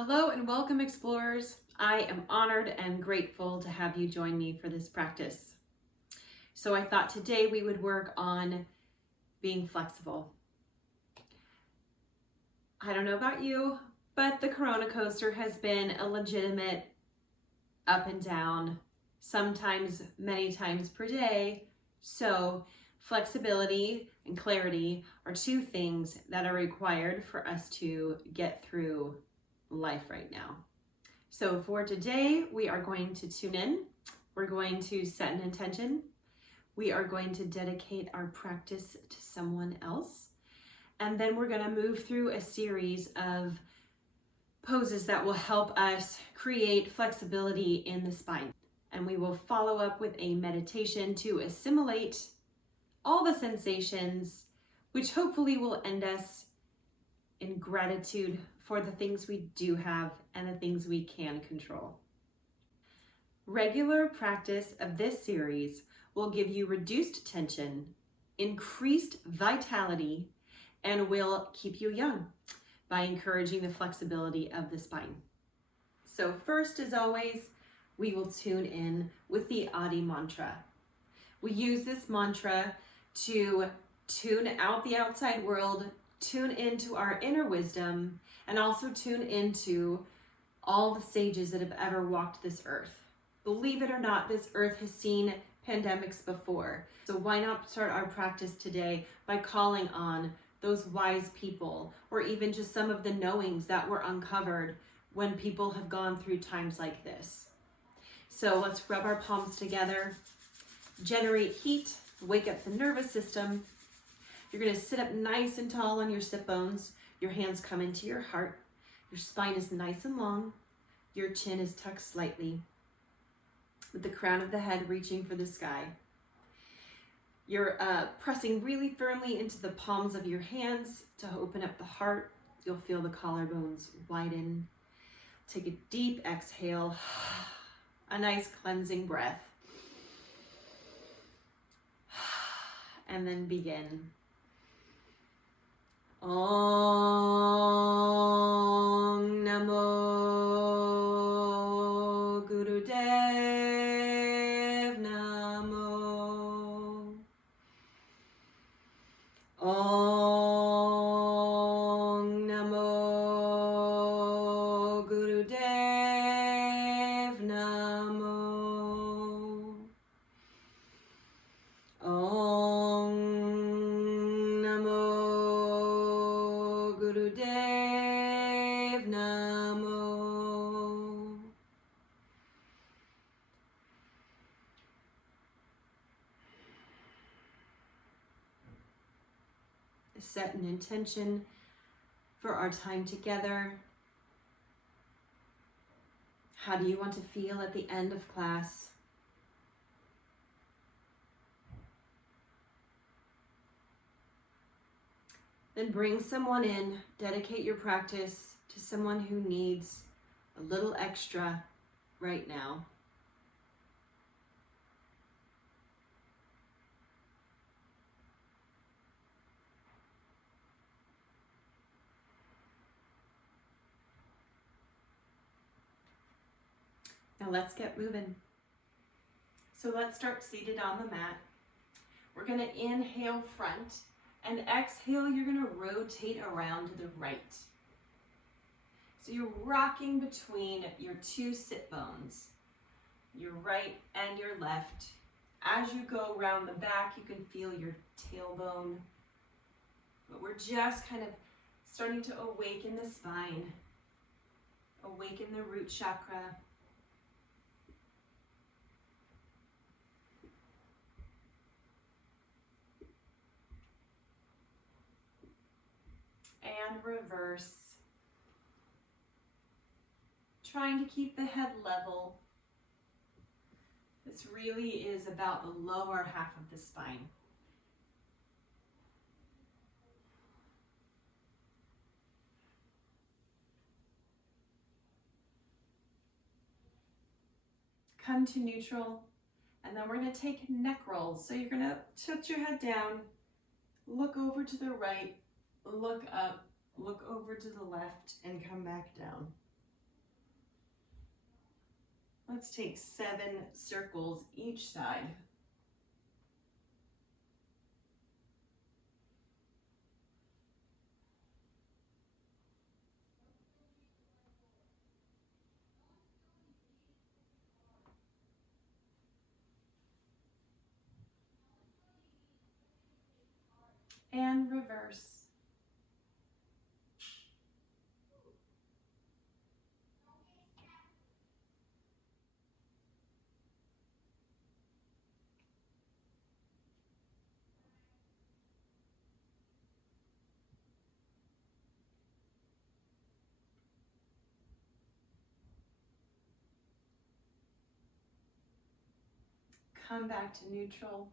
Hello and welcome, explorers. I am honored and grateful to have you join me for this practice. So I thought today we would work on being flexible. I don't know about you, but the Corona coaster has been a legitimate up and down, sometimes many times per day. So flexibility and clarity are two things that are required for us to get through life right now. So for today, we are going to tune in. We're going to set an intention. We are going to dedicate our practice to someone else. And then we're going to move through a series of poses that will help us create flexibility in the spine. And we will follow up with a meditation to assimilate all the sensations, which hopefully will end us in gratitude for the things we do have and the things we can control. Regular practice of this series will give you reduced tension, increased vitality, and will keep you young by encouraging the flexibility of the spine. So first, as always, we will tune in with the Adi mantra. We use this mantra to tune out the outside world, tune into our inner wisdom, and also tune into all the sages that have ever walked this earth. Believe it or not, this earth has seen pandemics before. So why not start our practice today by calling on those wise people, or even just some of the knowings that were uncovered when people have gone through times like this. So let's rub our palms together, generate heat, wake up the nervous system. You're going to sit up nice and tall on your sit bones. Your hands come into your heart. Your spine is nice and long. Your chin is tucked slightly, with the crown of the head reaching for the sky. You're pressing really firmly into the palms of your hands to open up the heart. You'll feel the collarbones widen. Take a deep exhale, a nice cleansing breath, and then begin. Om Namo Gurudev Namo. Om Namo Gurudev Namo. Om Namo Gurudev Namo. Set an intention for our time together. How do you want to feel at the end of class? Then bring someone in, dedicate your practice to someone who needs a little extra right now. Now let's get moving. So let's start seated on the mat. We're going to inhale front, and exhale, you're going to rotate around to the right. So you're rocking between your two sit bones, your right and your left. As you go around the back, you can feel your tailbone. But we're just kind of starting to awaken the spine, awaken the root chakra. And reverse. Trying to keep the head level. This really is about the lower half of the spine. Come to neutral, and then we're going to take neck rolls. So you're going to tilt your head down, look over to the right, look up, look over to the left, and come back down. Let's take 7 circles each side. And reverse. Come back to neutral.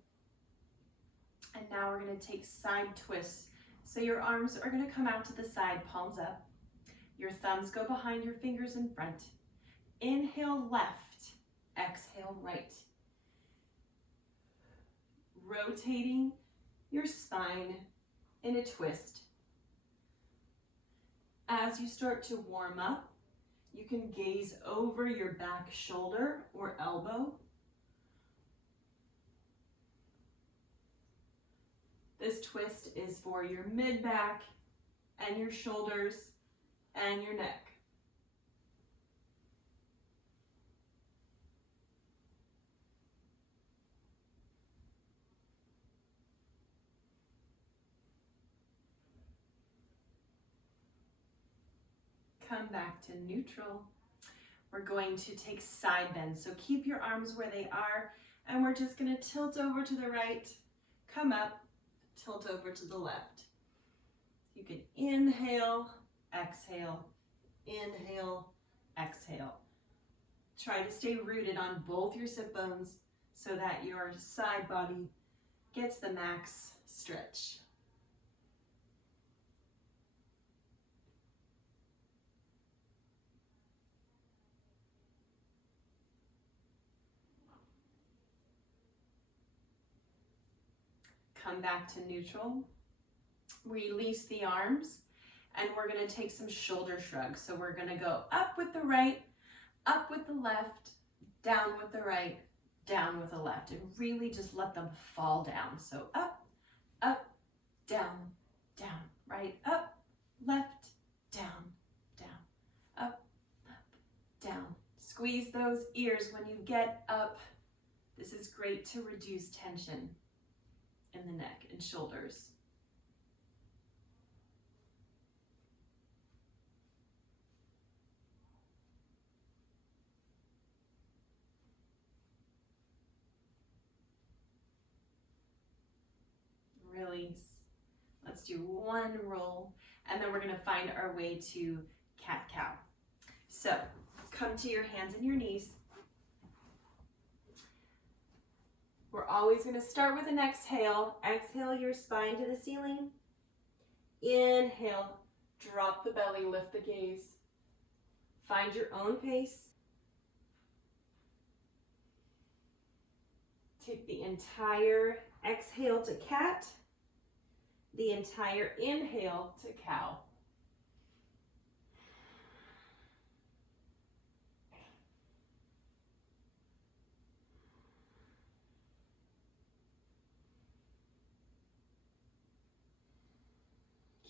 And now we're going to take side twists. So your arms are going to come out to the side, palms up. Your thumbs go behind your fingers in front. Inhale left, exhale right. Rotating your spine in a twist. As you start to warm up, you can gaze over your back shoulder or elbow. This twist is for your mid-back and your shoulders and your neck. Come back to neutral. We're going to take side bends. So keep your arms where they are, and we're just going to tilt over to the right, come up, tilt over to the left. You can inhale, exhale, inhale, exhale. Try to stay rooted on both your sit bones so that your side body gets the max stretch. Come back to neutral. Release the arms, and we're going to take some shoulder shrugs. So we're going to go up with the right, up with the left, down with the right, down with the left, and really just let them fall down. So up, up, down, down, right, up, left, down, down, up, down. Squeeze those ears when you get up. This is great to reduce tension in the neck and shoulders. Release. Let's do one roll, and then we're going to find our way to cat-cow. So come to your hands and your knees. We're always going to start with an exhale. Exhale your spine to the ceiling. Inhale, drop the belly, lift the gaze. Find your own pace. Take the entire exhale to cat, the entire inhale to cow.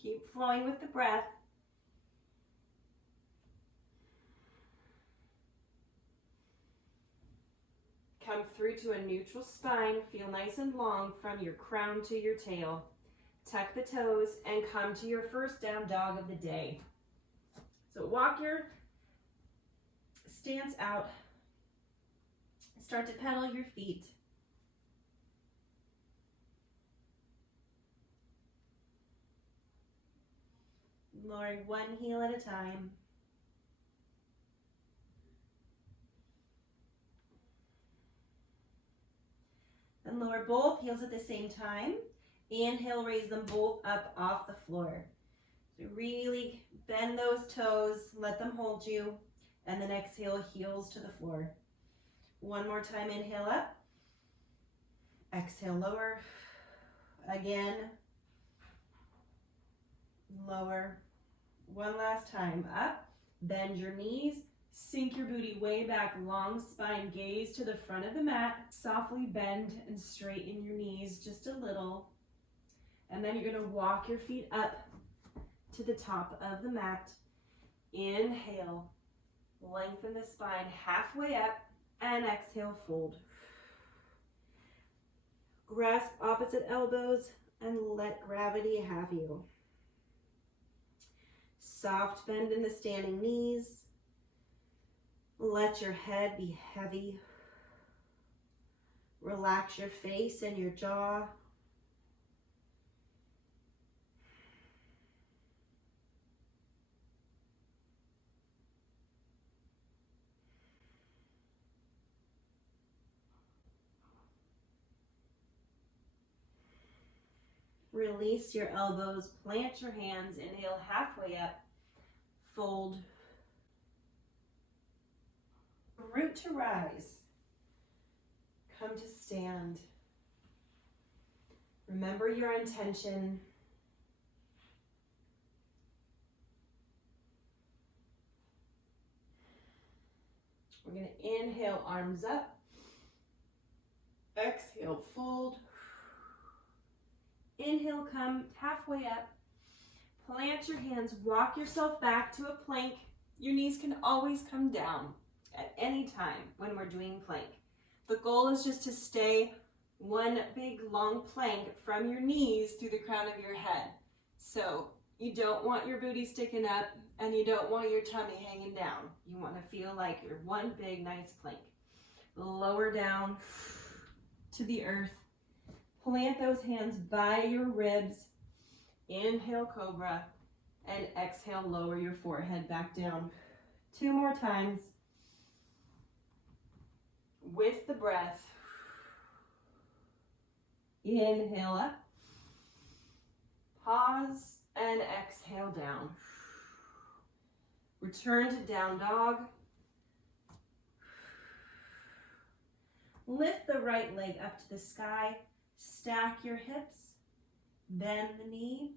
Keep flowing with the breath. Come through to a neutral spine. Feel nice and long from your crown to your tail. Tuck the toes and come to your first down dog of the day. So walk your stance out. Start to pedal your feet. Lowering one heel at a time. And lower both heels at the same time. Inhale, raise them both up off the floor. So really bend those toes, let them hold you, and then exhale, heels to the floor. One more time, inhale up. Exhale, lower. Again. Lower. One last time, up. Bend your knees, Sink your booty way back, long spine, gaze to the front of the mat. Softly bend and straighten your knees just a little. And then you're gonna walk your feet up to the top of the mat. Inhale, lengthen the spine halfway up, and exhale, fold. Grasp opposite elbows and let gravity have you. Soft bend in the standing knees. Let your head be heavy. Relax your face and your jaw. Release your elbows, plant your hands, inhale halfway up, fold. Root to rise. Come to stand. Remember your intention. We're going to inhale, arms up. Exhale, fold. Inhale, come halfway up. Plant your hands, walk yourself back to a plank. Your knees can always come down at any time when we're doing plank. The goal is just to stay one big long plank from your knees through the crown of your head. So you don't want your booty sticking up and you don't want your tummy hanging down. You want to feel like you're one big nice plank. Lower down to the earth. Plant those hands by your ribs. Inhale, cobra, and exhale, lower your forehead back down. 2 more times. With the breath. Inhale up. Pause and exhale down. Return to down dog. Lift the right leg up to the sky. Stack your hips. Bend the knee.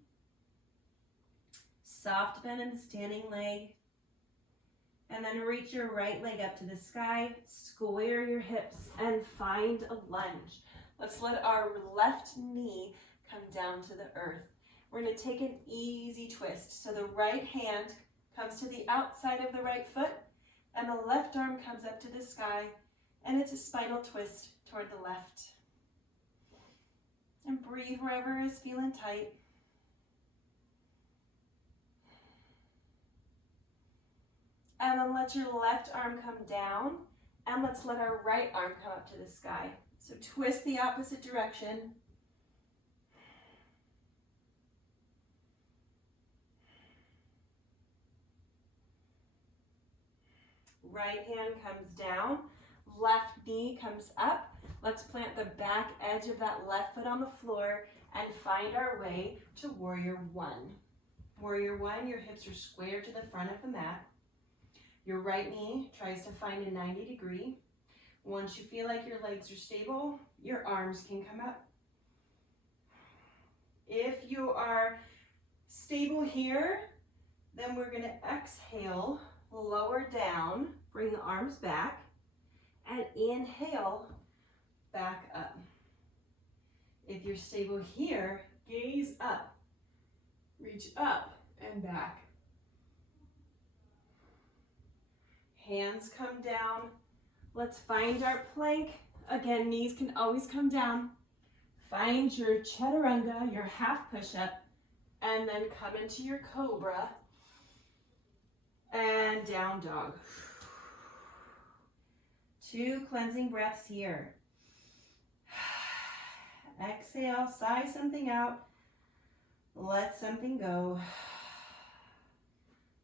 Soft bend in the standing leg. And then reach your right leg up to the sky. Square your hips and find a lunge. Let's let our left knee come down to the earth. We're going to take an easy twist. So the right hand comes to the outside of the right foot and the left arm comes up to the sky, and it's a spinal twist toward the left. And breathe wherever is feeling tight. And then let your left arm come down, and let's let our right arm come up to the sky. So twist the opposite direction. Right hand comes down, left knee comes up. Let's plant the back edge of that left foot on the floor and find our way to warrior one. Warrior one, your hips are square to the front of the mat. Your right knee tries to find a 90 degree. Once you feel like your legs are stable, your arms can come up. If you are stable here, then we're going to exhale, lower down, bring the arms back, and inhale, back up. If you're stable here, gaze up, reach up and back. Hands come down. Let's find our plank. Again, knees can always come down. Find your chaturanga, your half push-up, and then come into your cobra and down dog. 2 cleansing breaths here. Exhale, sigh something out. Let something go.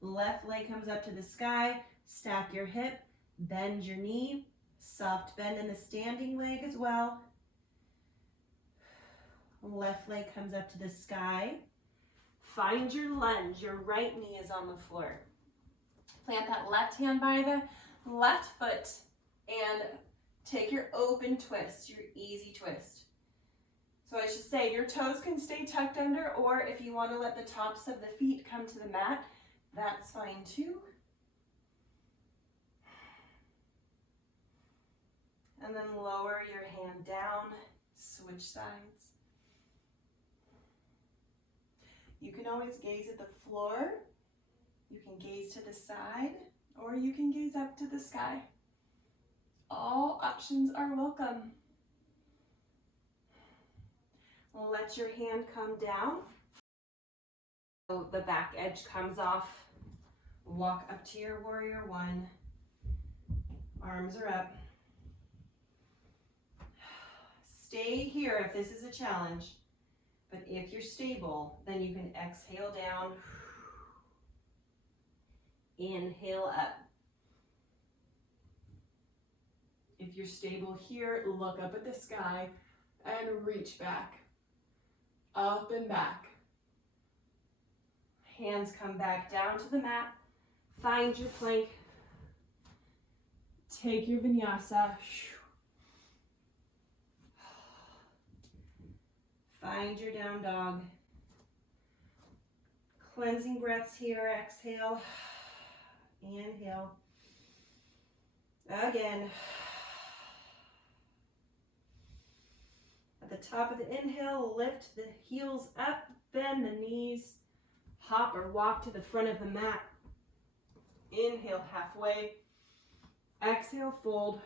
Left leg comes up to the sky. Stack your hip, bend your knee. Soft bend in the standing leg as well. Left leg comes up to the sky. Find your lunge. Your right knee is on the floor. Plant that left hand by the left foot and take your open twist, your easy twist. So I should say your toes can stay tucked under, or if you want to let the tops of the feet come to the mat, that's fine too. And then lower your hand down, switch sides. You can always gaze at the floor, you can gaze to the side, or you can gaze up to the sky. All options are welcome. Let your hand come down. So the back edge comes off. Walk up to your warrior one. Arms are up. Stay here if this is a challenge. But if you're stable, then you can exhale down. Inhale up. If you're stable here, look up at the sky and reach back. Up and back. Hands come back down to the mat. Find your plank. Take your vinyasa. Find your down dog. Cleansing breaths here. Exhale. Inhale. Again. At the top of the inhale, lift the heels up, bend the knees, hop or walk to the front of the mat. Inhale halfway. Exhale, fold.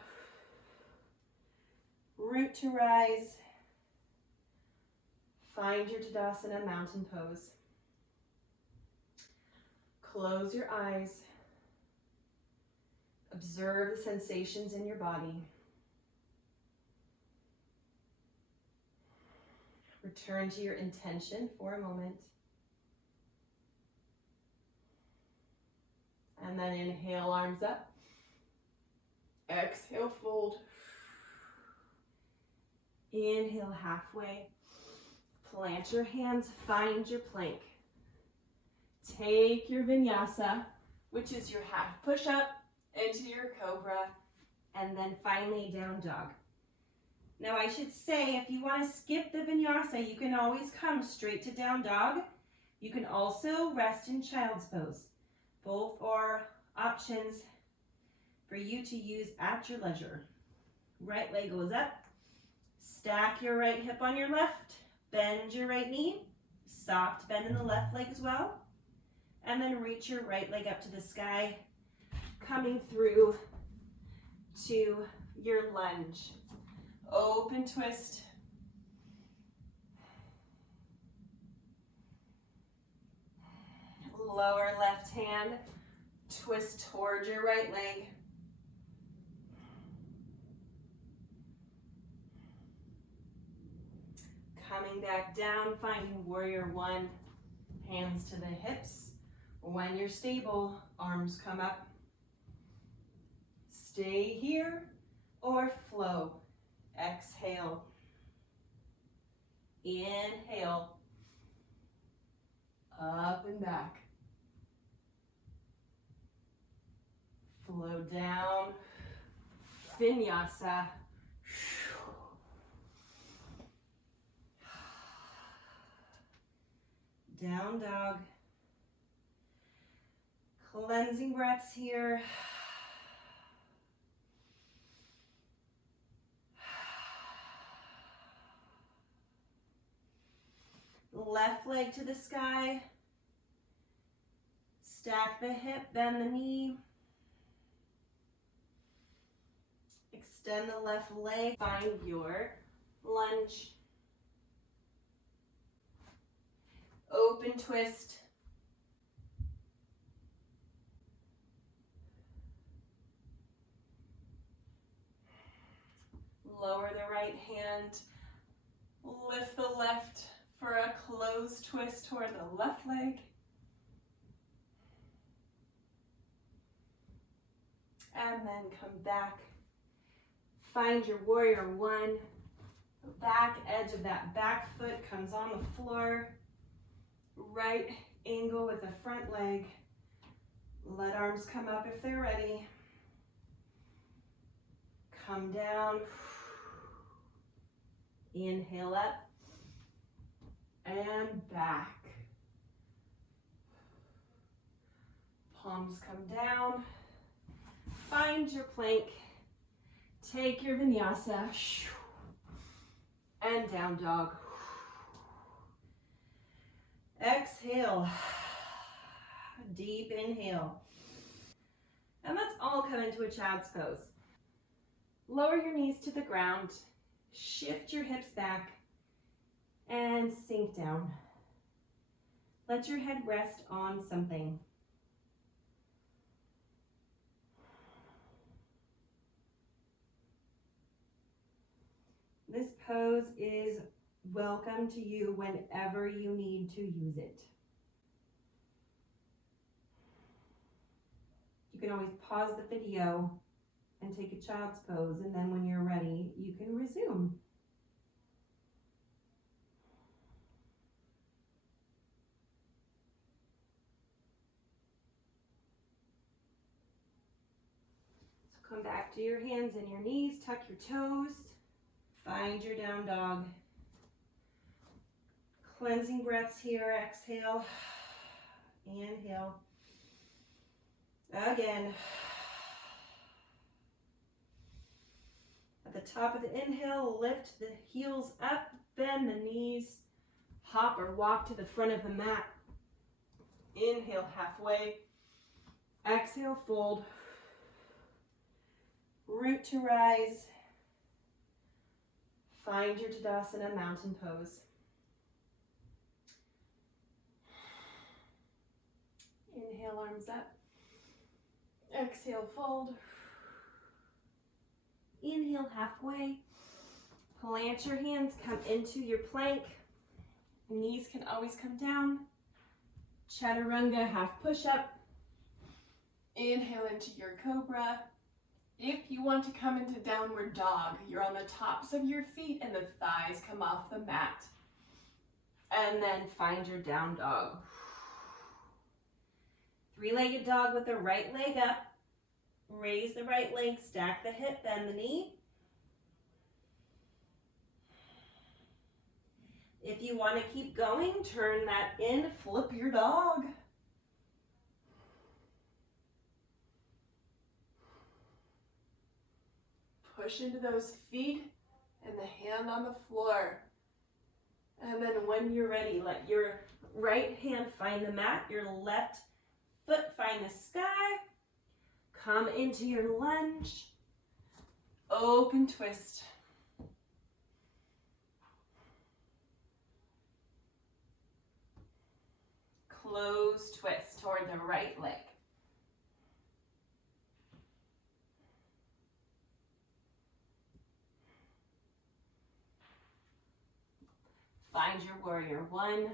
Root to rise. Find your Tadasana mountain pose. Close your eyes. Observe the sensations in your body. Return to your intention for a moment. And then inhale, arms up. Exhale, fold. Inhale, halfway. Plant your hands, find your plank. Take your vinyasa, which is your half push-up, into your cobra, and then finally down dog. Now I should say, if you want to skip the vinyasa, you can always come straight to down dog. You can also rest in child's pose. Both are options for you to use at your leisure. Right leg goes up. Stack your right hip on your left. Bend your right knee. Soft bend in the left leg as well. And then reach your right leg up to the sky, coming through to your lunge. Open twist. Lower left hand, twist towards your right leg. Coming back down, finding warrior one, hands to the hips. When you're stable, arms come up. Stay here or flow. Exhale. Inhale. Up and back. Flow down. Vinyasa. Down dog. Cleansing breaths here. Left leg to the sky. Stack the hip, bend the knee. Extend the left leg. Find your lunge. Open twist. Lower the right hand. Lift the left for a closed twist toward the left leg. And then come back. Find your warrior one. The back edge of that back foot comes on the floor. Right angle with the front leg. Let arms come up if they're ready. Come down. Inhale up. And back. Palms come down. Find your plank. Take your vinyasa and down dog. Exhale, deep inhale. And let's all come into a child's pose. Lower your knees to the ground, shift your hips back, and sink down. Let your head rest on something. This pose is welcome to you whenever you need to use it. You can always pause the video and take a child's pose, and then when you're ready, you can resume. So come back to your hands and your knees, tuck your toes, find your down dog. Cleansing breaths here, exhale, inhale. Again. At the top of the inhale, lift the heels up, bend the knees, hop or walk to the front of the mat. Inhale halfway. Exhale, fold. Root to rise. Find your Tadasana mountain pose. Inhale, arms up. Exhale, fold. Inhale, halfway. Plant your hands, come into your plank. Knees can always come down. Chaturanga, half push-up. Inhale into your cobra. If you want to come into downward dog, you're on the tops of your feet and the thighs come off the mat. And then find your down dog. Three-legged dog with the right leg up. Raise the right leg, stack the hip, bend the knee. If you want to keep going, turn that in, flip your dog. Push into those feet and the hand on the floor. And then when you're ready, let your right hand find the mat, your left foot find the sky. Come into your lunge. Open twist. Close twist toward the right leg. Find your warrior one.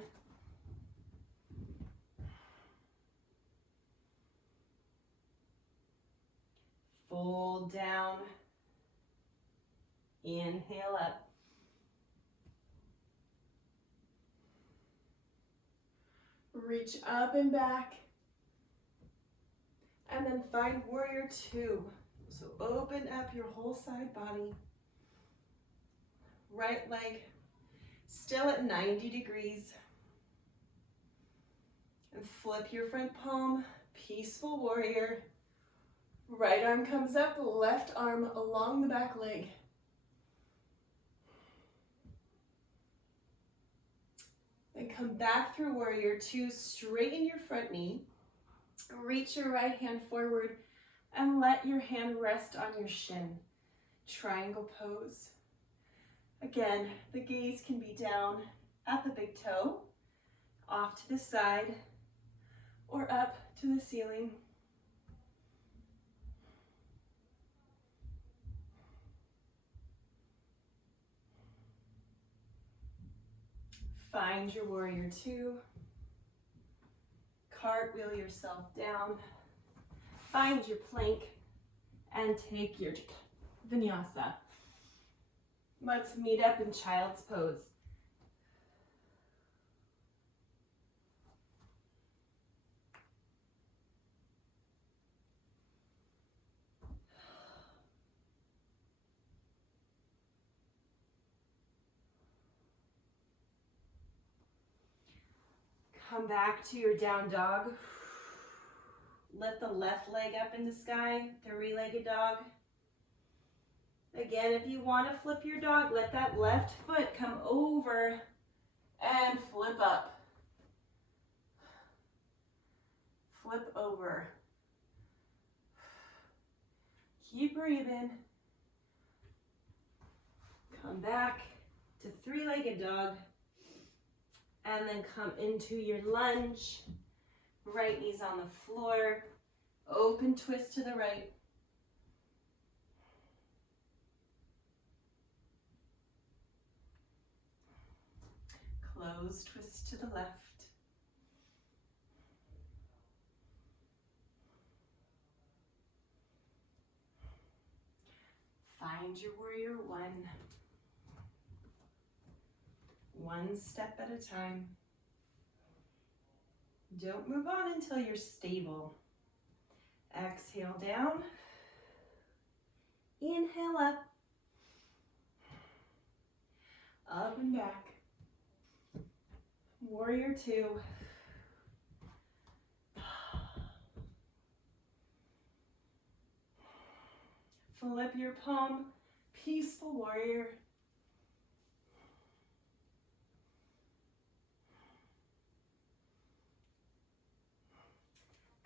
Fold down. Inhale up. Reach up and back. And then find warrior two. So open up your whole side body. Right leg still at 90 degrees. And flip your front palm, peaceful warrior. Right arm comes up, left arm along the back leg. Then come back through warrior two, straighten your front knee. Reach your right hand forward and let your hand rest on your shin. Triangle pose. Again, the gaze can be down at the big toe, off to the side, or up to the ceiling. Find your warrior two. Cartwheel yourself down. Find your plank and take your vinyasa. Let's meet up in child's pose. Come back to your down dog. Lift the left leg up in the sky, three-legged dog. Again, if you want to flip your dog, let that left foot come over and flip up. Flip over. Keep breathing. Come back to three-legged dog. And then come into your lunge. Right knee's on the floor. Open twist to the right. Close twist to the left. Find your warrior one. One step at a time. Don't move on until you're stable. Exhale down. Inhale up. Up and back. Warrior two. Flip your palm. Peaceful warrior.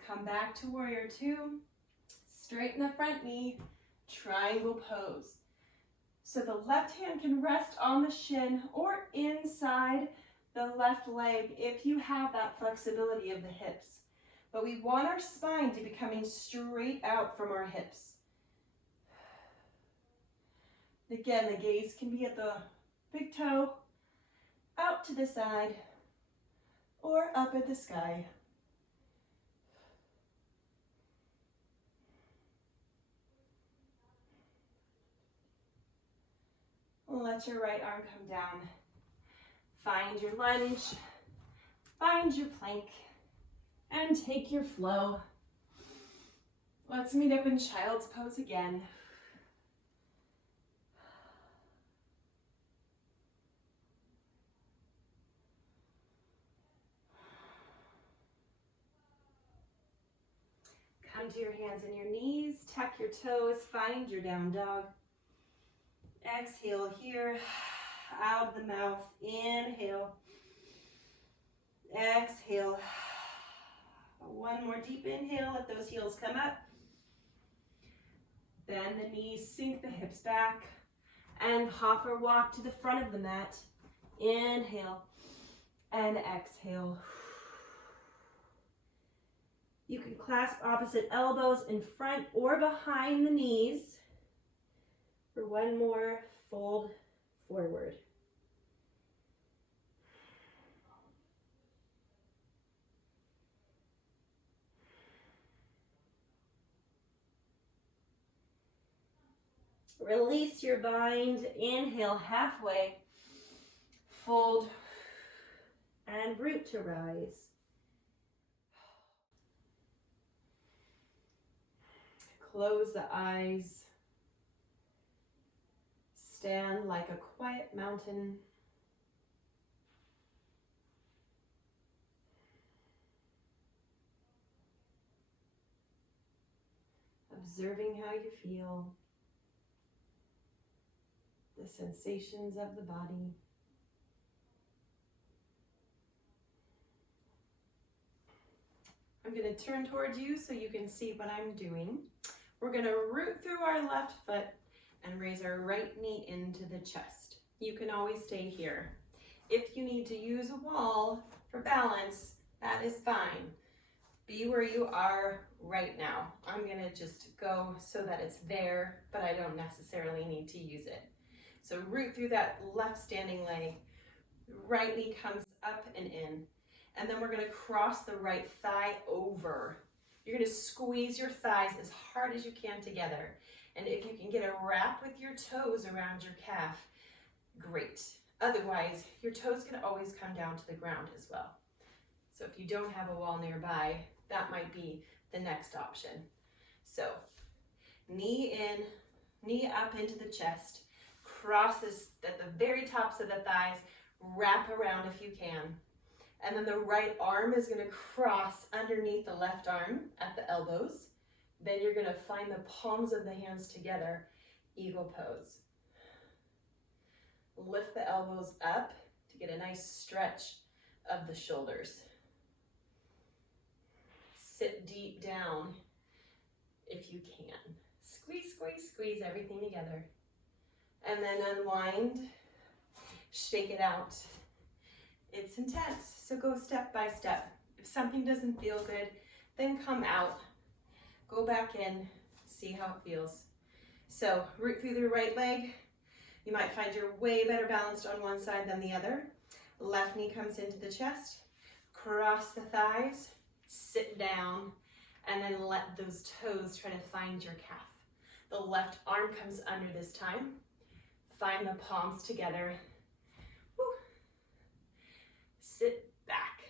Come back to warrior two. Straighten the front knee. Triangle pose. So the left hand can rest on the shin or inside the left leg if you have that flexibility of the hips. But we want our spine to be coming straight out from our hips. Again, the gaze can be at the big toe, out to the side, or up at the sky. Let your right arm come down. Find your lunge, find your plank, and take your flow. Let's meet up in child's pose again. Come to your hands and your knees, tuck your toes, find your down dog. Exhale here, out of the mouth, inhale. Exhale. One more deep inhale, let those heels come up. Bend the knees, sink the hips back, and hop or walk to the front of the mat. Inhale and exhale. You can clasp opposite elbows in front or behind the knees. For one more, fold forward. Release your bind, inhale halfway, fold, and root to rise. Close the eyes. Stand like a quiet mountain. Observing how you feel, the sensations of the body. I'm going to turn towards you so you can see what I'm doing. We're going to root through our left foot and raise our right knee into the chest. You can always stay here. If you need to use a wall for balance, that is fine. Be where you are right now. I'm gonna just go so that it's there, but I don't necessarily need to use it. So root through that left standing leg. Right knee comes up and in. And then we're gonna cross the right thigh over. You're gonna squeeze your thighs as hard as you can together. And if you can get a wrap with your toes around your calf, great. Otherwise, your toes can always come down to the ground as well. So if you don't have a wall nearby, that might be the next option. So knee in, knee up into the chest, crosses at the very tops of the thighs, wrap around if you can. And then the right arm is gonna cross underneath the left arm at the elbows. Then you're gonna find the palms of the hands together. Eagle pose. Lift the elbows up to get a nice stretch of the shoulders. Sit deep down if you can. Squeeze, squeeze, squeeze everything together. And then unwind, shake it out. It's intense, so go step by step. If something doesn't feel good, then come out. Go back in, see how it feels. So root through the right leg. You might find you're way better balanced on one side than the other. Left knee comes into the chest. Cross the thighs, sit down, and then let those toes try to find your calf. The left arm comes under this time. Find the palms together. Woo. Sit back.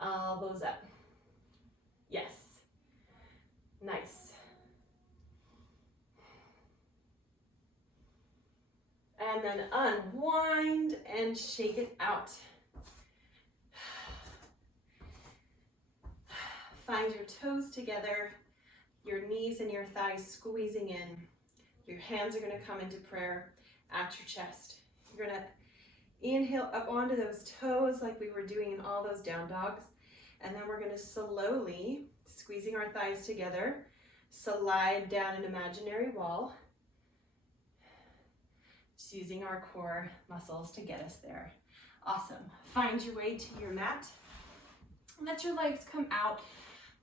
Elbows up. Yes. Nice. And then unwind and shake it out. Find your toes together, your knees and your thighs squeezing in. Your hands are gonna come into prayer at your chest. You're gonna inhale up onto those toes like we were doing in all those down dogs. And then we're gonna slowly, squeezing our thighs together, slide down an imaginary wall. Just using our core muscles to get us there. Awesome. Find your way to your mat. Let your legs come out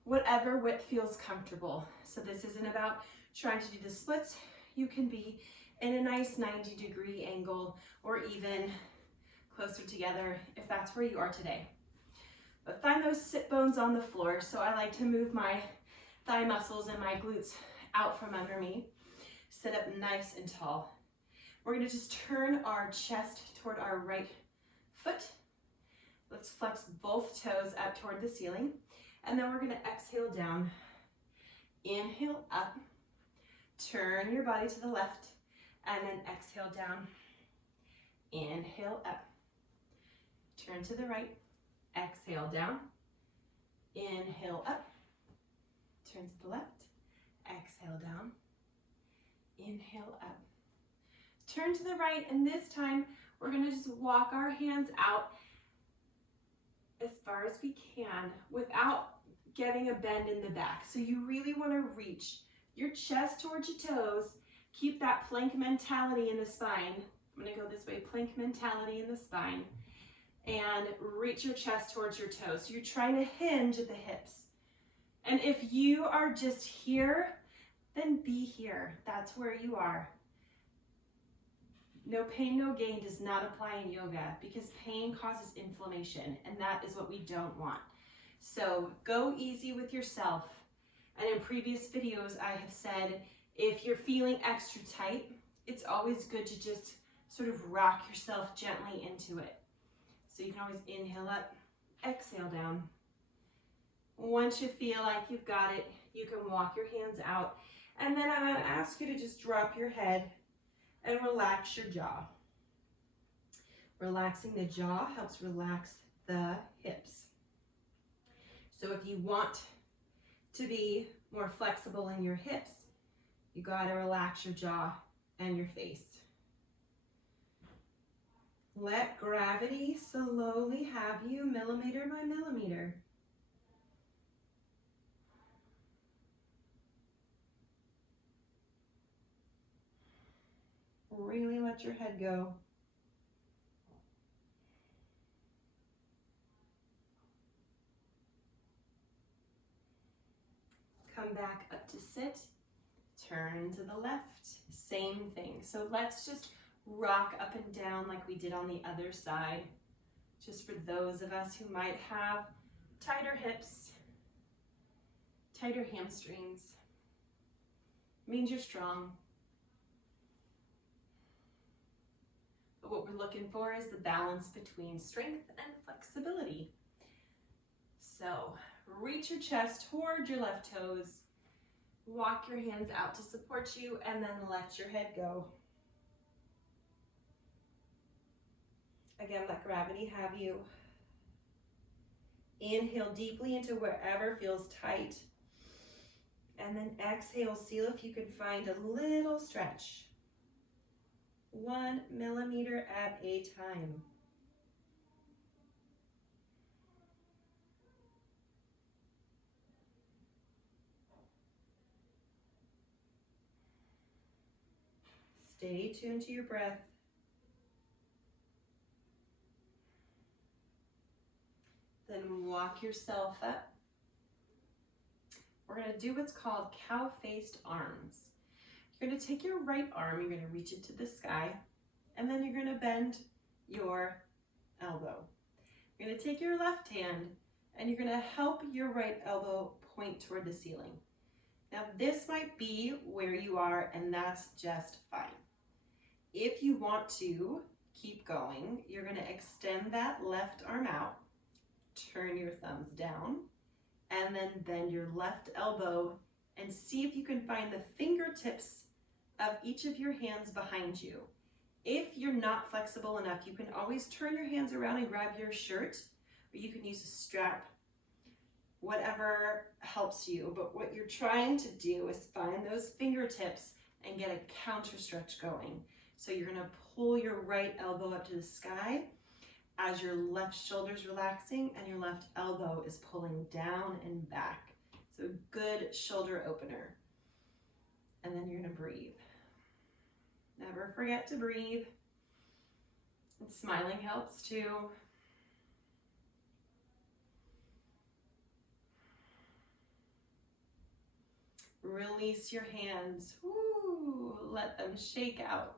whatever width feels comfortable. So this isn't about trying to do the splits. You can be in a nice 90-degree angle or even closer together if that's where you are today. But find those sit bones on the floor. So I like to move my thigh muscles and my glutes out from under me. Sit up nice and tall. We're gonna just turn our chest toward our right foot. Let's flex both toes up toward the ceiling. And then we're gonna exhale down. Inhale up. Turn your body to the left. And then exhale down. Inhale up. Turn to the right. Exhale down. Inhale up. Turn to the left. Exhale down. Inhale up. Turn to the right, and this time we're gonna just walk our hands out as far as we can without getting a bend in the back. So you really wanna reach your chest towards your toes. Keep that plank mentality in the spine. I'm gonna go this way, plank mentality in the spine. And reach your chest towards your toes. So you're trying to hinge at the hips. And if you are just here, then be here. That's where you are. No pain, no gain does not apply in yoga because pain causes inflammation, and that is what we don't want. So go easy with yourself. And in previous videos, I have said, if you're feeling extra tight, it's always good to just sort of rock yourself gently into it. So you can always inhale up, exhale down. Once you feel like you've got it, you can walk your hands out. And then I'm gonna ask you to just drop your head and relax your jaw. Relaxing the jaw helps relax the hips. So if you want to be more flexible in your hips, you gotta relax your jaw and your face. Let gravity slowly have you millimeter by millimeter. Really let your head go. Come back up to sit. Turn to the left. Same thing. So let's just rock up and down like we did on the other side. Just for those of us who might have tighter hips, tighter hamstrings. Means you're strong. But what we're looking for is the balance between strength and flexibility. So reach your chest toward your left toes. Walk your hands out to support you and then let your head go. Again, let gravity have you. Inhale deeply into wherever feels tight. And then exhale, seal if you can find a little stretch. 1 millimeter at a time. Stay tuned to your breath. Then walk yourself up. We're going to do what's called cow-faced arms. You're going to take your right arm, you're going to reach it to the sky, and then you're going to bend your elbow. You're going to take your left hand, and you're going to help your right elbow point toward the ceiling. Now, this might be where you are, and that's just fine. If you want to keep going, you're going to extend that left arm out, turn your thumbs down, and then bend your left elbow and see if you can find the fingertips of each of your hands behind you. If you're not flexible enough, you can always turn your hands around and grab your shirt, or you can use a strap, whatever helps you. But what you're trying to do is find those fingertips and get a counter stretch going. So you're gonna pull your right elbow up to the sky as your left shoulder's relaxing and your left elbow is pulling down and back. So good shoulder opener. And then you're gonna breathe. Never forget to breathe. And smiling helps too. Release your hands. Woo, let them shake out.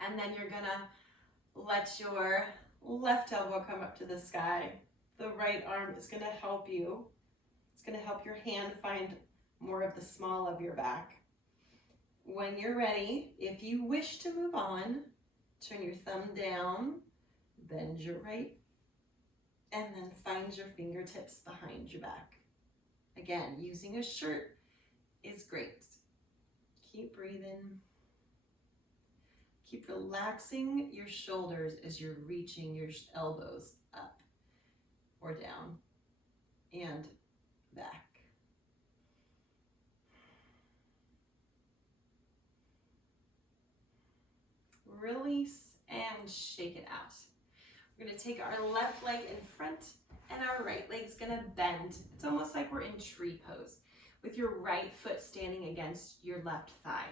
And then you're gonna let your left elbow come up to the sky. The right arm is gonna help you. It's gonna help your hand find more of the small of your back. When you're ready, if you wish to move on, turn your thumb down, bend your right, and then find your fingertips behind your back. Again, using a shirt is great. Keep breathing. Keep relaxing your shoulders as you're reaching your elbows up or down and back. Release and shake it out. We're going to take our left leg in front and our right leg's going to bend. It's almost like we're in tree pose with your right foot standing against your left thigh.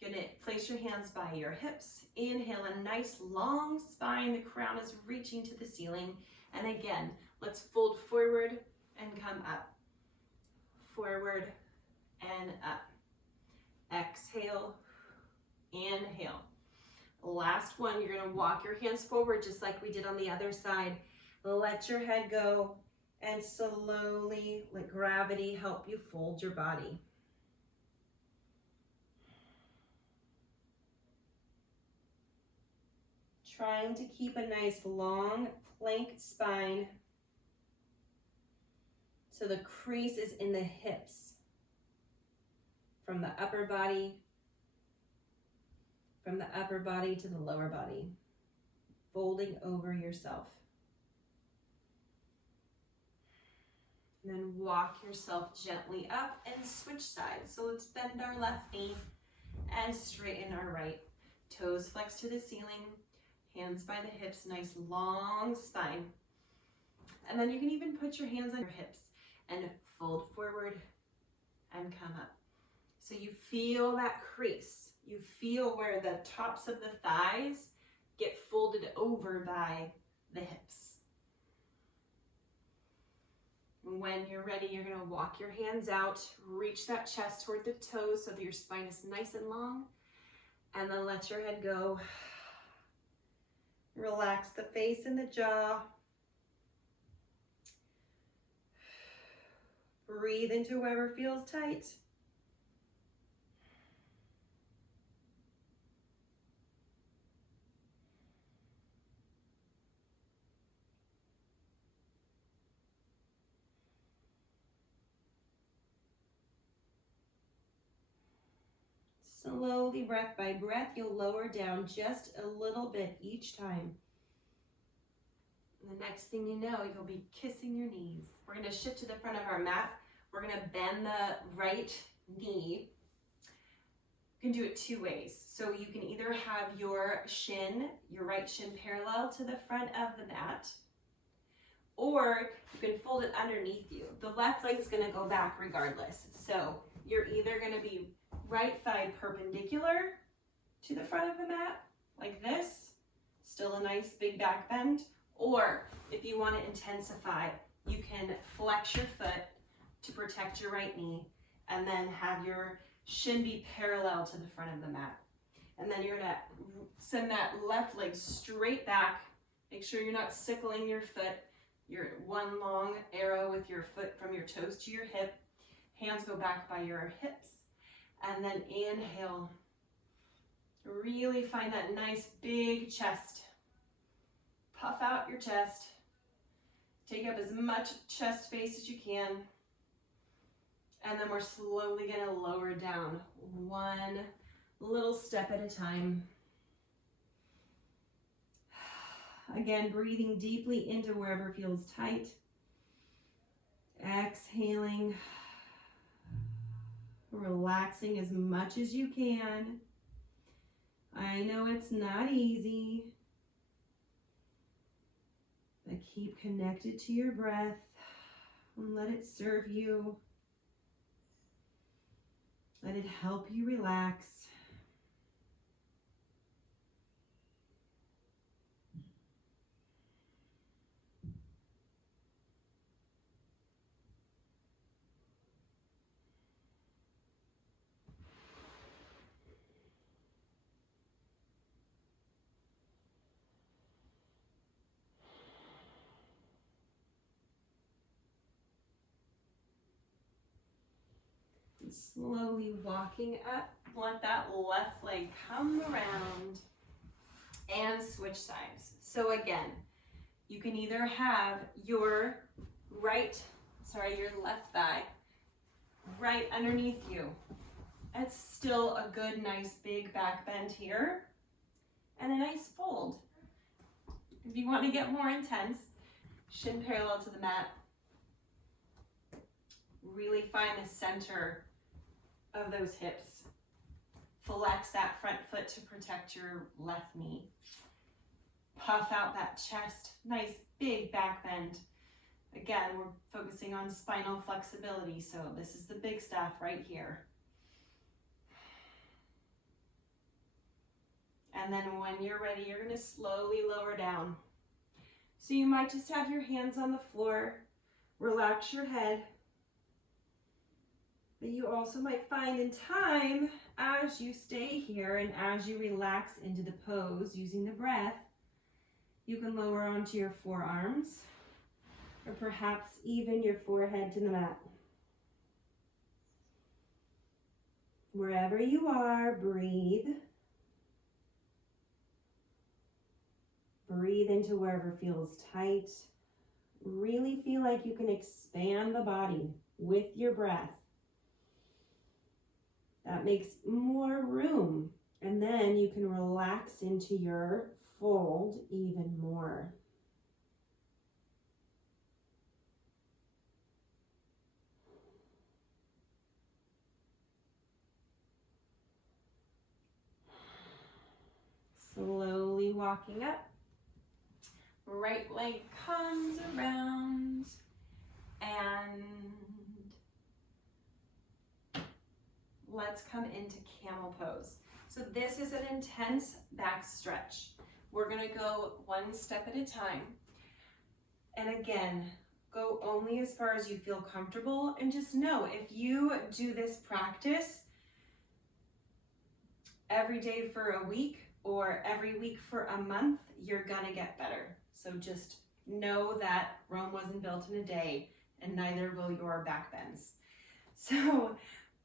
You're going to place your hands by your hips. Inhale, a nice long spine. The crown is reaching to the ceiling. And again, let's fold forward and come up. Forward and up. Exhale, inhale. Last one, you're going to walk your hands forward just like we did on the other side. Let your head go and slowly let gravity help you fold your body. Trying to keep a nice long plank spine so the crease is in the hips from the upper body to the lower body, folding over yourself. And then walk yourself gently up and switch sides. So let's bend our left knee and straighten our right. Toes flex to the ceiling, hands by the hips, nice long spine. And then you can even put your hands on your hips and fold forward and come up. So you feel that crease. You feel where the tops of the thighs get folded over by the hips. When you're ready, you're going to walk your hands out, reach that chest toward the toes so that your spine is nice and long, and then let your head go. Relax the face and the jaw. Breathe into wherever feels tight. Slowly, breath by breath, you'll lower down just a little bit each time. And the next thing you know, you'll be kissing your knees. We're going to shift to the front of our mat. We're gonna bend the right knee. You can do it two ways. So you can either have your right shin parallel to the front of the mat, or you can fold it underneath you. The left leg is gonna go back regardless. So you're either gonna be right thigh perpendicular to the front of the mat, like this, still a nice big back bend, or if you wanna intensify, you can flex your foot to protect your right knee, and then have your shin be parallel to the front of the mat. And then you're gonna send that left leg straight back. Make sure you're not sickling your foot. You're one long arrow with your foot from your toes to your hip. Hands go back by your hips. And then inhale. Really find that nice big chest. Puff out your chest. Take up as much chest space as you can. And then we're slowly gonna lower down one little step at a time. Again, breathing deeply into wherever feels tight. Exhaling. Relaxing as much as you can. I know it's not easy, but keep connected to your breath and let it serve you. Let it help you relax. Slowly walking up, let that left leg come around and switch sides. So again, you can either have your left thigh right underneath you. It's still a good, nice big back bend here and a nice fold. If you want to get more intense, shin parallel to the mat. Really find the center of those hips. Flex that front foot to protect your left knee. Puff out that chest. Nice big back bend. Again, we're focusing on spinal flexibility, so this is the big stuff right here. And then when you're ready, you're going to slowly lower down. So you might just have your hands on the floor. Relax your head. But you also might find in time, as you stay here and as you relax into the pose using the breath, you can lower onto your forearms or perhaps even your forehead to the mat. Wherever you are, breathe. Breathe into wherever feels tight. Really feel like you can expand the body with your breath. That makes more room, and then you can relax into your fold even more. Slowly walking up, right leg comes around, and let's come into camel pose. So this is an intense back stretch. We're gonna go one step at a time. And again, go only as far as you feel comfortable, and just know if you do this practice every day for a week or every week for a month, you're gonna get better. So just know that Rome wasn't built in a day, and neither will your back bends. So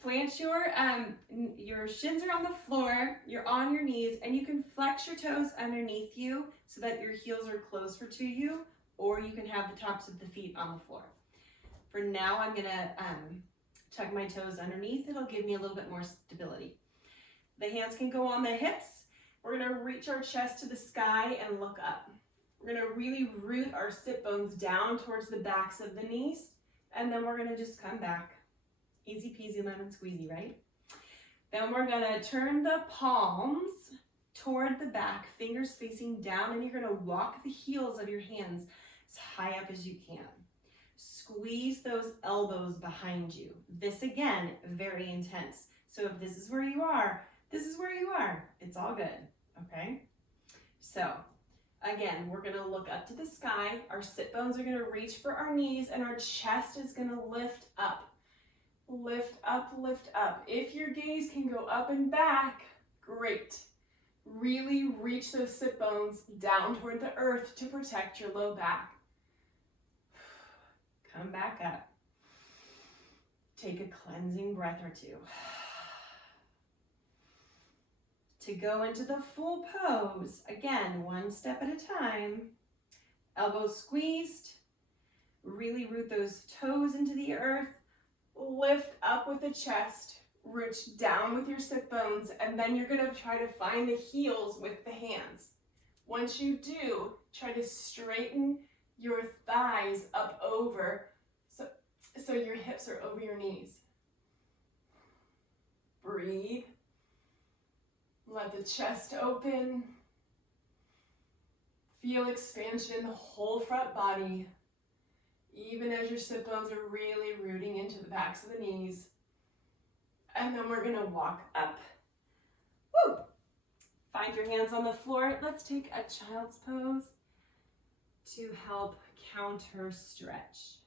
plant your shins are on the floor, you're on your knees, and you can flex your toes underneath you so that your heels are closer to you, or you can have the tops of the feet on the floor. For now, I'm gonna tuck my toes underneath. It'll give me a little bit more stability. The hands can go on the hips. We're gonna reach our chest to the sky and look up. We're gonna really root our sit bones down towards the backs of the knees, and then we're gonna just come back. Easy peasy lemon squeezy, right? Then we're gonna turn the palms toward the back, fingers facing down, and you're gonna walk the heels of your hands as high up as you can. Squeeze those elbows behind you. This again, very intense. So if this is where you are, this is where you are. It's all good, okay? So again, we're gonna look up to the sky. Our sit bones are gonna reach for our knees, and our chest is gonna lift up. Lift up, lift up. If your gaze can go up and back, great. Really reach those sit bones down toward the earth to protect your low back. Come back up. Take a cleansing breath or two. To go into the full pose, again, one step at a time. Elbows squeezed. Really root those toes into the earth. Lift up with the chest. Reach down with your sit bones, and then you're gonna try to find the heels with the hands. Once you do, try to straighten your thighs up over, so your hips are over your knees. Breathe. Let the chest open. Feel expansion in the whole front body, even as your sit bones are really rooting into the backs of the knees. And then we're gonna walk up. Woo! Find your hands on the floor. Let's take a child's pose to help counter stretch.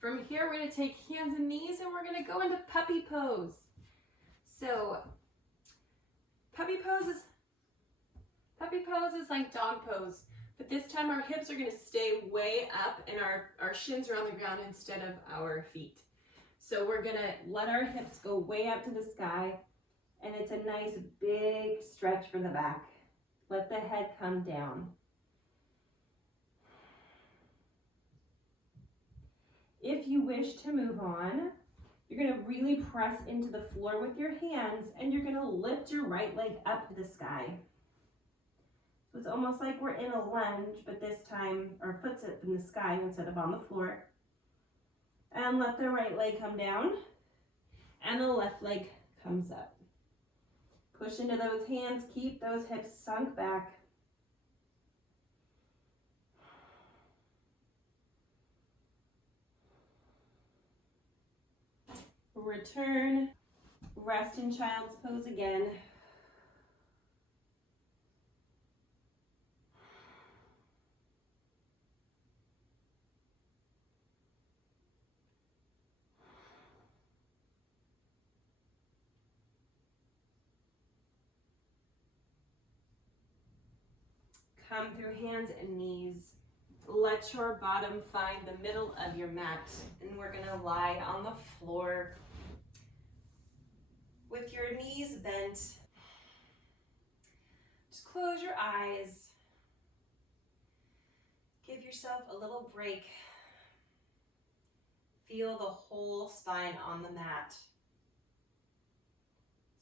From here, we're going to take hands and knees, and we're going to go into puppy pose. So, puppy pose is like dog pose, but this time our hips are going to stay way up, and our shins are on the ground instead of our feet. So we're going to let our hips go way up to the sky, and it's a nice big stretch for the back. Let the head come down. If you wish to move on, you're going to really press into the floor with your hands, and you're going to lift your right leg up to the sky. So it's almost like we're in a lunge, but this time our foot's up in the sky instead of on the floor. And let the right leg come down, and the left leg comes up. Push into those hands, keep those hips sunk back. Return, rest in child's pose again. Come through hands and knees. Let your bottom find the middle of your mat, and we're gonna lie on the floor with your knees bent. Just close your eyes. Give yourself a little break. Feel the whole spine on the mat.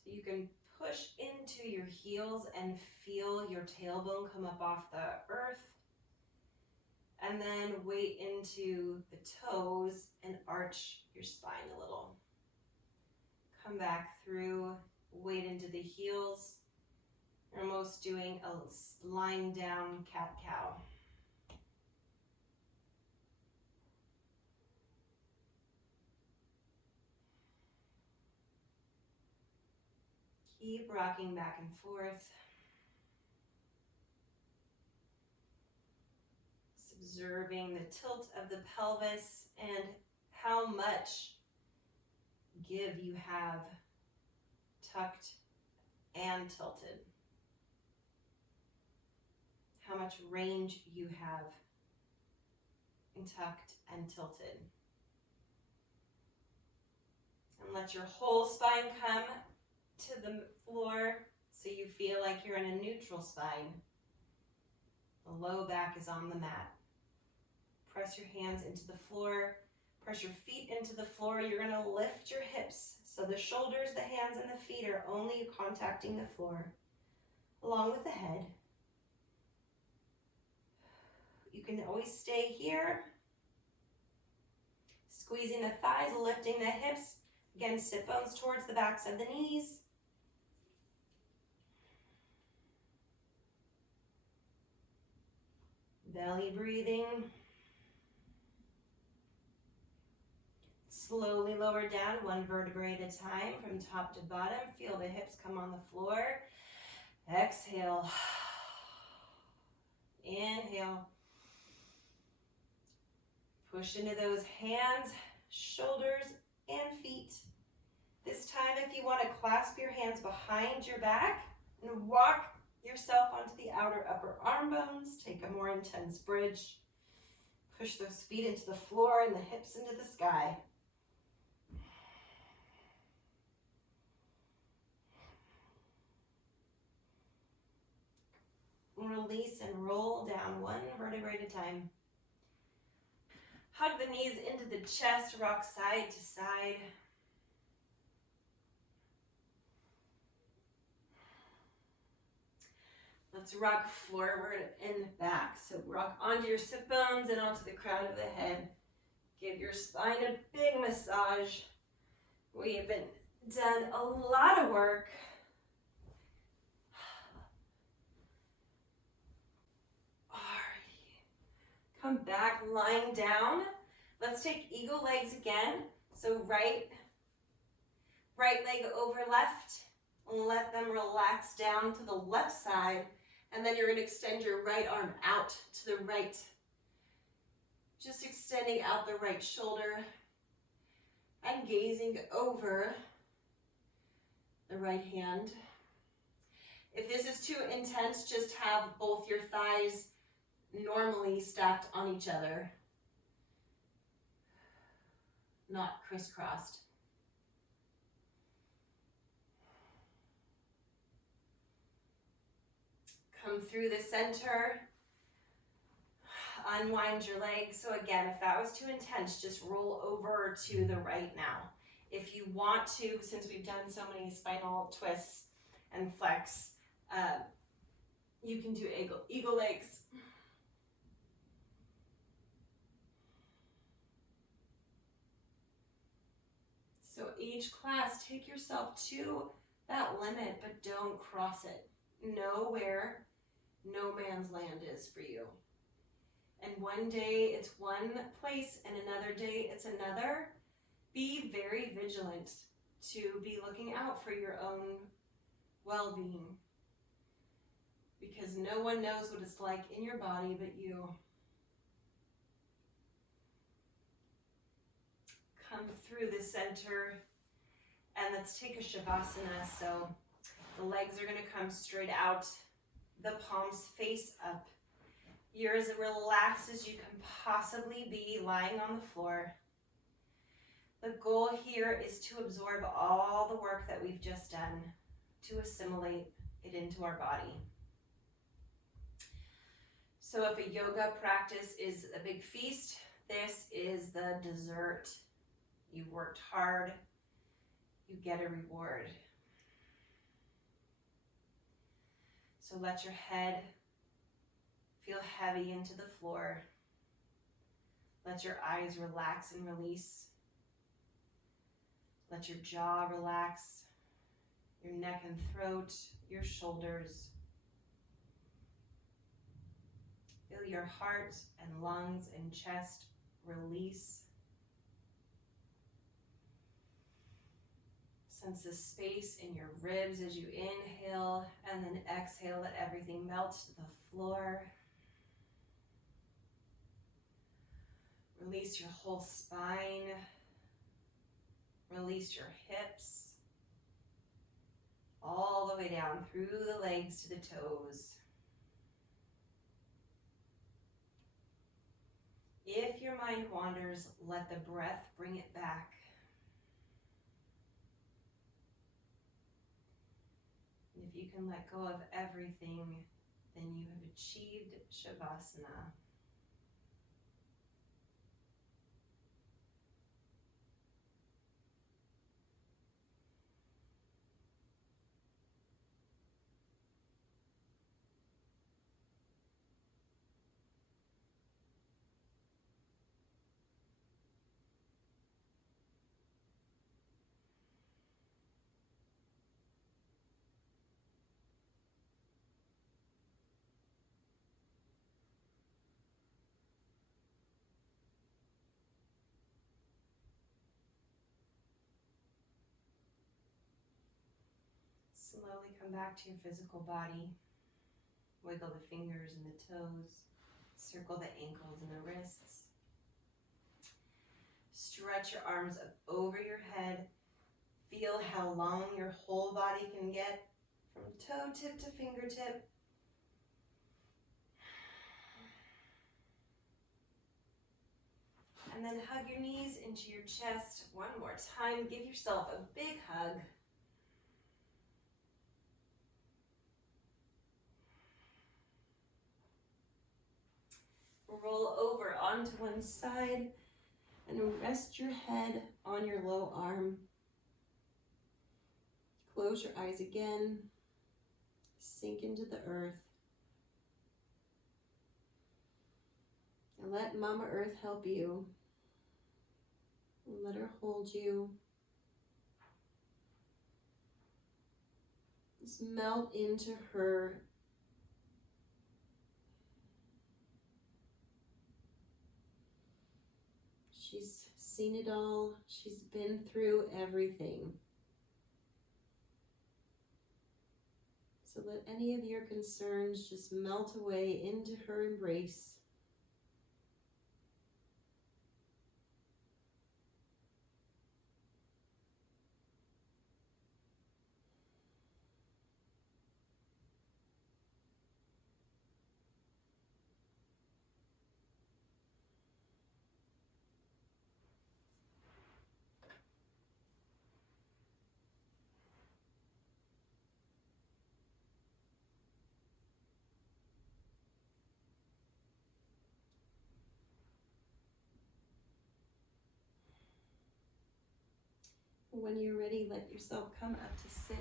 So you can push into your heels and feel your tailbone come up off the earth. And then weight into the toes and arch your spine a little. Come back through, weight into the heels. You're almost doing a lying down cat-cow. Keep rocking back and forth. Observing the tilt of the pelvis and how much give you have tucked and tilted. How much range you have in tucked and tilted. And let your whole spine come to the floor so you feel like you're in a neutral spine. The low back is on the mat. Press your hands into the floor. Press your feet into the floor. You're going to lift your hips. So the shoulders, the hands, and the feet are only contacting the floor, along with the head. You can always stay here. Squeezing the thighs, lifting the hips. Again, sit bones towards the backs of the knees. Belly breathing. Slowly lower down, one vertebrae at a time, from top to bottom. Feel the hips come on the floor. Exhale. Inhale. Push into those hands, shoulders, and feet. This time, if you want to clasp your hands behind your back and walk yourself onto the outer upper arm bones, take a more intense bridge. Push those feet into the floor and the hips into the sky. Release and roll down one vertebrae at a time. Hug the knees into the chest, rock side to side. Let's rock forward and back. So rock onto your sit bones and onto the crown of the head. Give your spine a big massage. We have done a lot of work. Come back, lying down. Let's take eagle legs again. So right leg over left. Let them relax down to the left side. And then you're going to extend your right arm out to the right. Just extending out the right shoulder and gazing over the right hand. If this is too intense, just have both your thighs normally stacked on each other, not crisscrossed. Come through the center, unwind your legs. So again, if that was too intense, just roll over to the right now. If you want to, since we've done so many spinal twists and flex, you can do eagle legs. So each class, take yourself to that limit, but don't cross it. Know where no man's land is for you. And one day it's one place and another day it's another. Be very vigilant to be looking out for your own well-being, because no one knows what it's like in your body but you. Come through the center and let's take a Shavasana. So the legs are going to come straight out, the palms face up. You're as relaxed as you can possibly be lying on the floor. The goal here is to absorb all the work that we've just done, to assimilate it into our body. So if a yoga practice is a big feast, this is the dessert. You've worked hard, you get a reward. So let your head feel heavy into the floor. Let your eyes relax and release. Let your jaw relax, your neck and throat, your shoulders. Feel your heart and lungs and chest release. Sense the space in your ribs as you inhale, and then exhale, let everything melt to the floor. Release your whole spine. Release your hips. All the way down through the legs to the toes. If your mind wanders, let the breath bring it back. If you can let go of everything, then you have achieved Shavasana. Slowly come back to your physical body. Wiggle the fingers and the toes. Circle the ankles and the wrists. Stretch your arms up over your head. Feel how long your whole body can get from toe tip to fingertip. And then hug your knees into your chest one more time. Give yourself a big hug. Roll over onto one side and rest your head on your low arm. Close your eyes again. Sink into the earth. And let Mama Earth help you. Let her hold you. Just melt into her. She's seen it all. She's been through everything. So let any of your concerns just melt away into her embrace. When you're ready, let yourself come up to sit.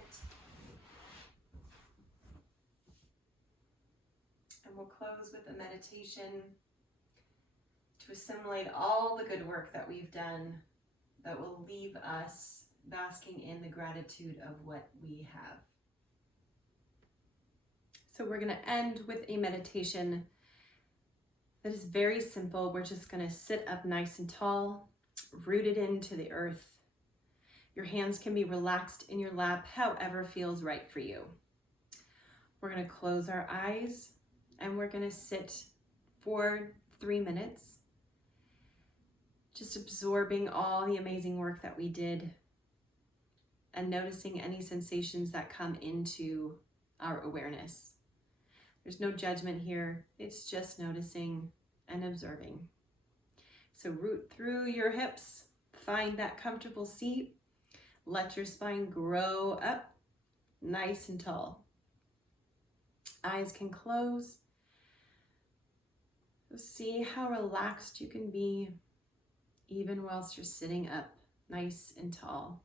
And we'll close with a meditation to assimilate all the good work that we've done that will leave us basking in the gratitude of what we have. So we're going to end with a meditation that is very simple. We're just going to sit up nice and tall, rooted into the earth. Your hands can be relaxed in your lap, however feels right for you. We're going to close our eyes and we're going to sit for 3 minutes, just absorbing all the amazing work that we did and noticing any sensations that come into our awareness. There's no judgment here. It's just noticing and observing. So root through your hips, find that comfortable seat. Let your spine grow up nice and tall. Eyes can close. See how relaxed you can be even whilst you're sitting up nice and tall.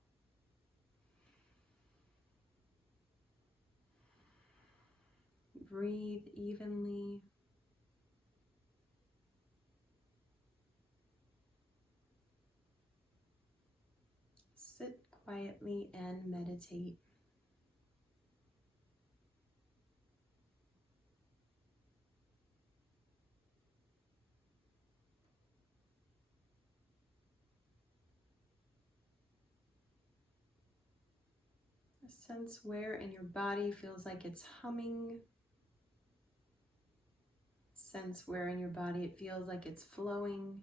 Breathe evenly. Sit quietly and meditate. Sense where in your body feels like it's humming. Sense where in your body it feels like it's flowing.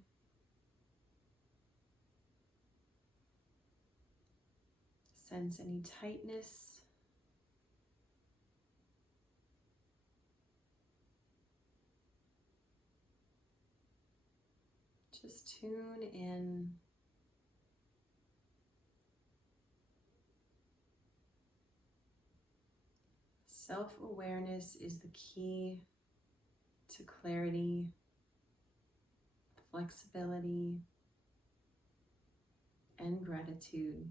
Sense any tightness. Just tune in. Self-awareness is the key to clarity, flexibility, and gratitude.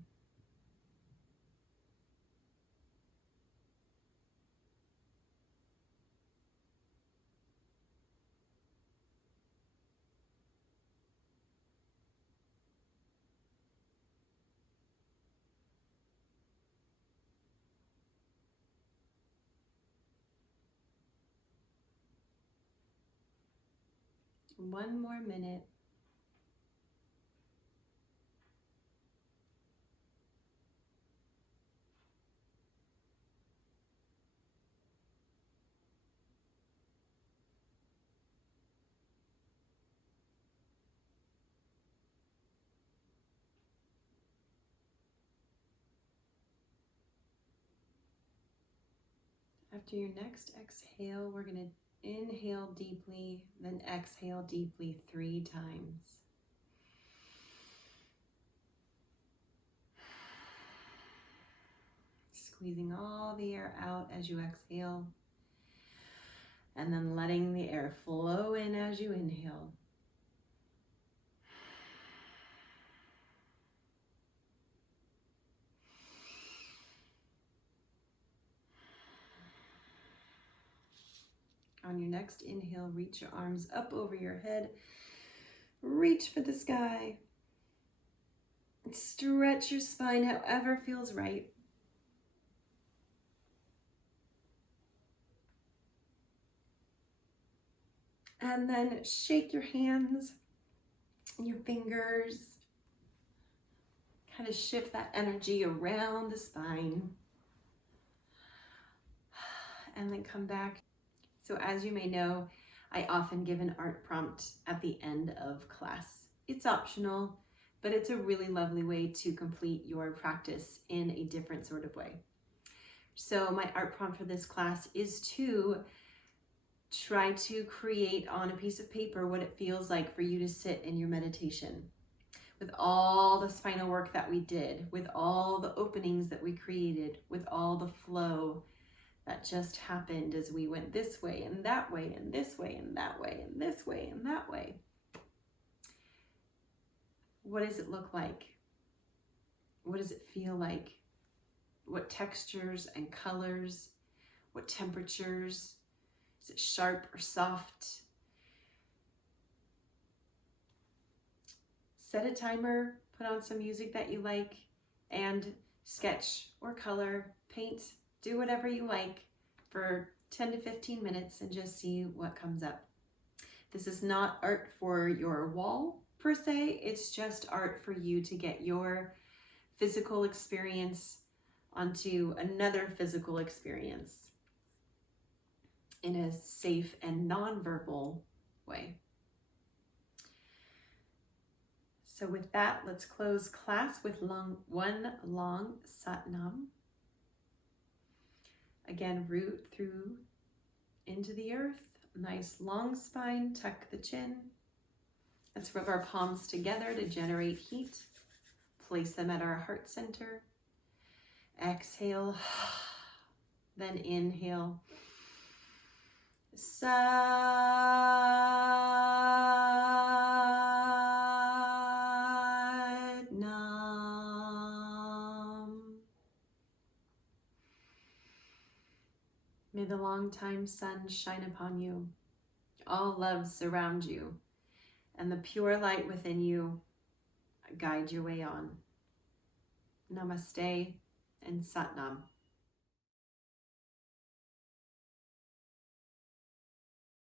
One more minute. After your next exhale, we're going to inhale deeply, then exhale deeply 3 times. Squeezing all the air out as you exhale, and then letting the air flow in as you inhale. On your next inhale, reach your arms up over your head. Reach for the sky. Stretch your spine however feels right. And then shake your hands, your fingers. Kind of shift that energy around the spine. And then come back. So as you may know, I often give an art prompt at the end of class. It's optional, but it's a really lovely way to complete your practice in a different sort of way. So my art prompt for this class is to try to create on a piece of paper what it feels like for you to sit in your meditation. With all the spinal work that we did, with all the openings that we created, with all the flow that just happened as we went this way and that way and this way and that way and this way and that way. What does it look like? What does it feel like? What textures and colors? What temperatures? Is it sharp or soft? Set a timer, put on some music that you like, and sketch or color, paint, do whatever you like for 10 to 15 minutes and just see what comes up. This is not art for your wall per se, it's just art for you to get your physical experience onto another physical experience in a safe and non-verbal way. So with that, let's close class with one long Satnam. Again, root through into the earth. Nice long spine, tuck the chin. Let's rub our palms together to generate heat. Place them at our heart center. Exhale, then inhale. May the long-time sun shine upon you. All love surround you, and the pure light within you guide your way on. Namaste and Satnam.